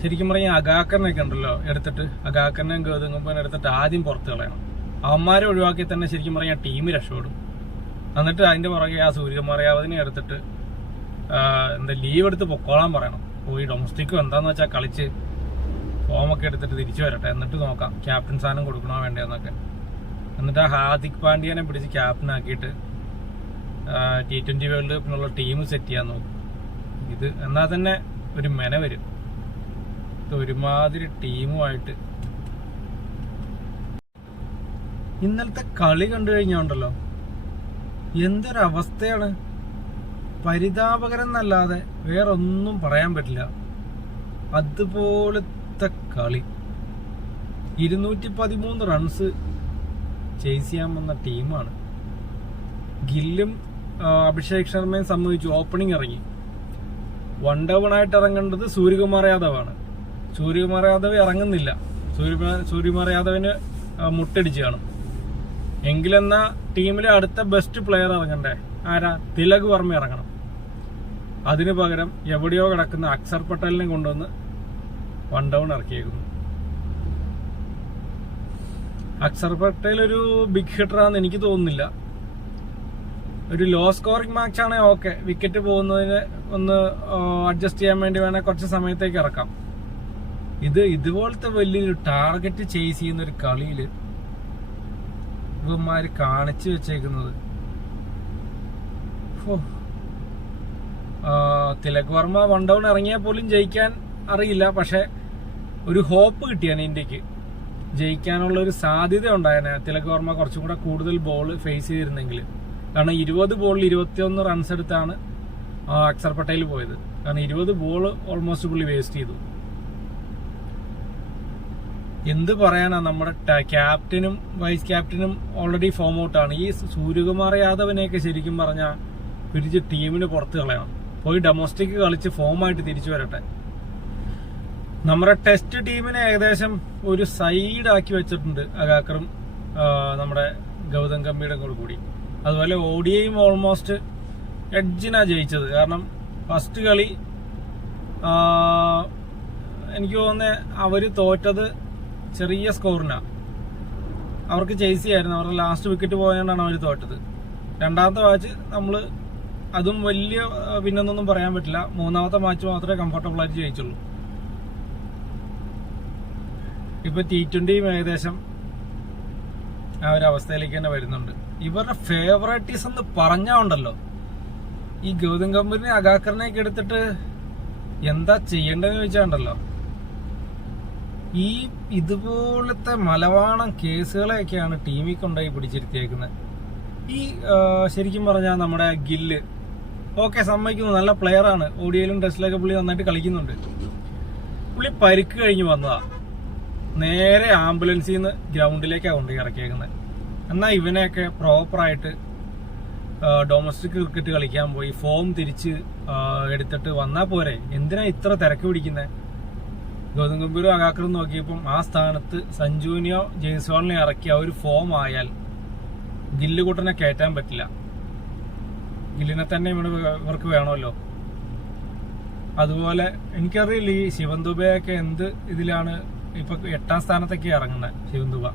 ശരിക്കും പറഞ്ഞാൽ അഗാക്കറിനൊക്കെ ഉണ്ടല്ലോ എടുത്തിട്ട് അഗാക്കറിനെയും ഗൗതങ്ങമ്പനെ എടുത്തിട്ട് ആദ്യം പുറത്ത് കളയണം. അവന്മാരെ ഒഴിവാക്കി തന്നെ ശരിക്കും പറഞ്ഞാൽ ടീം രക്ഷപ്പെടും. എന്നിട്ട് അതിന്റെ പുറകെ ആ സൂര്യകുമാറിയാവതിനെ എടുത്തിട്ട് എന്താ ലീവ് എടുത്ത് പൊക്കോളാൻ പറയണം. പോയി ഡൊമസ്റ്റിക്കും എന്താന്ന് വെച്ചാൽ കളിച്ച് ഫോമൊക്കെ എടുത്തിട്ട് തിരിച്ചു വരട്ടെ. എന്നിട്ട് നോക്കാം ക്യാപ്റ്റൻ സ്ഥാനം കൊടുക്കണോ വേണ്ടതെന്നൊക്കെ എന്നിട്ട് ആ ഹാർദിക് പാണ്ഡ്യനെ പിടിച്ച് ക്യാപ്റ്റൻ ആക്കിയിട്ട് ടി ട്വന്റി വേൾഡ് കപ്പിനുള്ള ടീം സെറ്റ് ചെയ്യാൻ നോക്കും. ഇത് എന്നാൽ തന്നെ ഒരു മെന വരും. ഒരുമാതിരി ടീമുമായിട്ട്. ഇന്നലത്തെ കളി കണ്ടു കഴിഞ്ഞുണ്ടല്ലോ. എന്തൊരവസ്ഥയാണ്. പരിതാപകരം എന്നല്ലാതെ വേറൊന്നും പറയാൻ പറ്റില്ല. അതുപോലത്തെ കളി. ഇരുന്നൂറ്റി പതിമൂന്ന് റൺസ് ചേസ് ചെയ്യാൻ വന്ന ടീമാണ്. ഗില്ലും അഭിഷേക് ശർമ്മയും സംബന്ധിച്ച് ഓപ്പണിംഗ് ഇറങ്ങി. വൺ ഡൗൺ ആയിട്ട് ഇറങ്ങേണ്ടത് സൂര്യകുമാർ യാദവാണ്. സൂര്യകുമാർ യാദവ് ഇറങ്ങുന്നില്ല. സൂര്യകുമാർ സൂര്യകുമാർ യാദവിന് മുട്ടടിച്ച് കാണും എങ്കിലെന്നാ ടീമിലെ അടുത്ത ബെസ്റ്റ് പ്ലെയർ ഇറങ്ങണ്ടേ? ആരാ? തിലക് വർമ്മ ഇറങ്ങണം. അതിനു പകരം എവിടെയോ കിടക്കുന്ന അക്സർ പട്ടേലിനെ കൊണ്ടുവന്ന് വൺ ഡൗൺ ഇറക്കിയേക്കുന്നു. അക്സർ പട്ടേൽ ഒരു ബിഗ് ഹിറ്ററാന്ന് എനിക്ക് തോന്നുന്നില്ല. ഒരു ലോ സ്കോറിംഗ് മാച്ച് ആണെങ്കിൽ ഓക്കെ വിക്കറ്റ് പോകുന്നതിന് ഒന്ന് അഡ്ജസ്റ്റ് ചെയ്യാൻ വേണ്ടി വേണേൽ കുറച്ച് സമയത്തേക്ക് ഇറക്കാം. ഇത് ഇതുപോലത്തെ വലിയൊരു ടാർഗറ്റ് ചേസ് ചെയ്യുന്ന ഒരു കളിയിൽ ഇവന്മാര് കാണിച്ചു വെച്ചേക്കുന്നത്. തിലക് വർമ്മ വൺ ഡൗൺ ഇറങ്ങിയാൽ പോലും ജയിക്കാൻ അറിയില്ല. പക്ഷെ ഒരു ഹോപ്പ് കിട്ടിയാണ് ഇന്ത്യയ്ക്ക്. ജയിക്കാനുള്ള ഒരു സാധ്യത ഉണ്ടായേനെ. തിലക് വർമ്മ കുറച്ചും കൂടെ കൂടുതൽ ബോൾ ഫേസ് ചെയ്തിരുന്നെങ്കിൽ കാരണം ഇരുപത് ബോളിൽ ഇരുപത്തിയൊന്ന് റൺസ് എടുത്താണ് അക്സർ പട്ടേൽ പോയത്. കാരണം ഇരുപത് ബോൾ ഓൾമോസ്റ്റ് പുള്ളി വേസ്റ്റ് ചെയ്തു. എന്ത് പറയാനാ നമ്മുടെ ക്യാപ്റ്റനും വൈസ് ക്യാപ്റ്റനും ഓൾറെഡി ഫോം ഔട്ടാണ് ഈ സൂര്യകുമാർ യാദവിനെയൊക്കെ ശരിക്കും പറഞ്ഞാൽ പിരിച്ച് ടീമിന് പുറത്ത് കളയണം. പോയി ഡൊമസ്റ്റിക് കളിച്ച് ഫോമായിട്ട് തിരിച്ചു വരട്ടെ. നമ്മുടെ ടെസ്റ്റ് ടീമിനെ ഏകദേശം ഒരു സൈഡാക്കി വെച്ചിട്ടുണ്ട് അഗാക്കറും നമ്മുടെ ഗൗതം ഗംഭീരും കൂടെ കൂടി. അതുപോലെ ഓഡിയയും ഓൾമോസ്റ്റ് എഡ്ജിനാ ജയിച്ചത്. കാരണം ഫസ്റ്റ് കളി എനിക്ക് തോന്നുന്നത് അവർ തോറ്റത് ചെറിയ സ്കോറിനാ അവർക്ക് ചേസ് ചെയ്യായിരുന്നു അവരുടെ ലാസ്റ്റ് വിക്കറ്റ് പോയതുകൊണ്ടാണ് അവർ തോറ്റത്. രണ്ടാമത്തെ മാച്ച് നമ്മൾ അതും വലിയ പിന്നൊന്നും പറയാൻ പറ്റില്ല. മൂന്നാമത്തെ മാച്ച് മാത്രമേ കംഫർട്ടബിൾ ആയിട്ട് ജയിച്ചുള്ളൂ. ഇപ്പൊ ടി ട്വന്റിയും ഏകദേശം ആ ഒരു അവസ്ഥയിലേക്ക് തന്നെ വരുന്നുണ്ട്. ഇവരുടെ ഫേവറേറ്റീസ് എന്ന് പറഞ്ഞാ ഉണ്ടല്ലോ. ഈ ഗൗതം ഗംഭീറിനെ അഗാക്കറിനെയൊക്കെ എടുത്തിട്ട് എന്താ ചെയ്യേണ്ടതെന്ന് ചോദിച്ചാണ്ടല്ലോ ഈ ഇതുപോലത്തെ മലവാണം കേസുകളെയൊക്കെയാണ് ടീമിൽ കൊണ്ടുപോയി പിടിച്ചിരുത്തിയേക്കുന്നത്. ഈ ശരിക്കും പറഞ്ഞാൽ നമ്മുടെ ഗില്ല്. ഓക്കെ സമ്മതിക്കുന്നു. നല്ല പ്ലെയർ ആണ്. ഓടിയയിലും ടെസ്റ്റിലൊക്കെ പുള്ളി നന്നായിട്ട് കളിക്കുന്നുണ്ട്. പുള്ളി പരിക്ക് കഴിഞ്ഞ് വന്നതാ. നേരെ ആംബുലൻസിൽ നിന്ന് ഗ്രൗണ്ടിലേക്കാണ് കൊണ്ടുപോയി ഇറക്കിയേക്കുന്നത്. എന്നാൽ ഇവനെയൊക്കെ പ്രോപ്പറായിട്ട് ഡൊമസ്റ്റിക് ക്രിക്കറ്റ് കളിക്കാൻ പോയി. ഫോം തിരിച്ച് എടുത്തിട്ട് വന്നാൽ പോരെ. എന്തിനാ ഇത്ര തിരക്ക് പിടിക്കുന്നത് ഗൗതം ഗംഭീറും അഗാക്കറും നോക്കിയപ്പം ആ സ്ഥാനത്ത് സഞ്ജുവിനെയോ ജെയ്സോണിനെയോ ഇറക്കി ഒരു ഫോം ആയാൽ ഗില്ലുകൂട്ടനെ കയറ്റാൻ പറ്റില്ല. ഗില്ലിനെ തന്നെ ഇവിടെ ഇവർക്ക് വേണമല്ലോ. അതുപോലെ എനിക്കറിയില്ല ഈ ശിവൻ ദുബെയൊക്കെ എന്ത് ഇതിലാണ് ഇപ്പൊ എട്ടാം സ്ഥാനത്തൊക്കെ ഇറങ്ങുന്നത് ശിവന്തുബ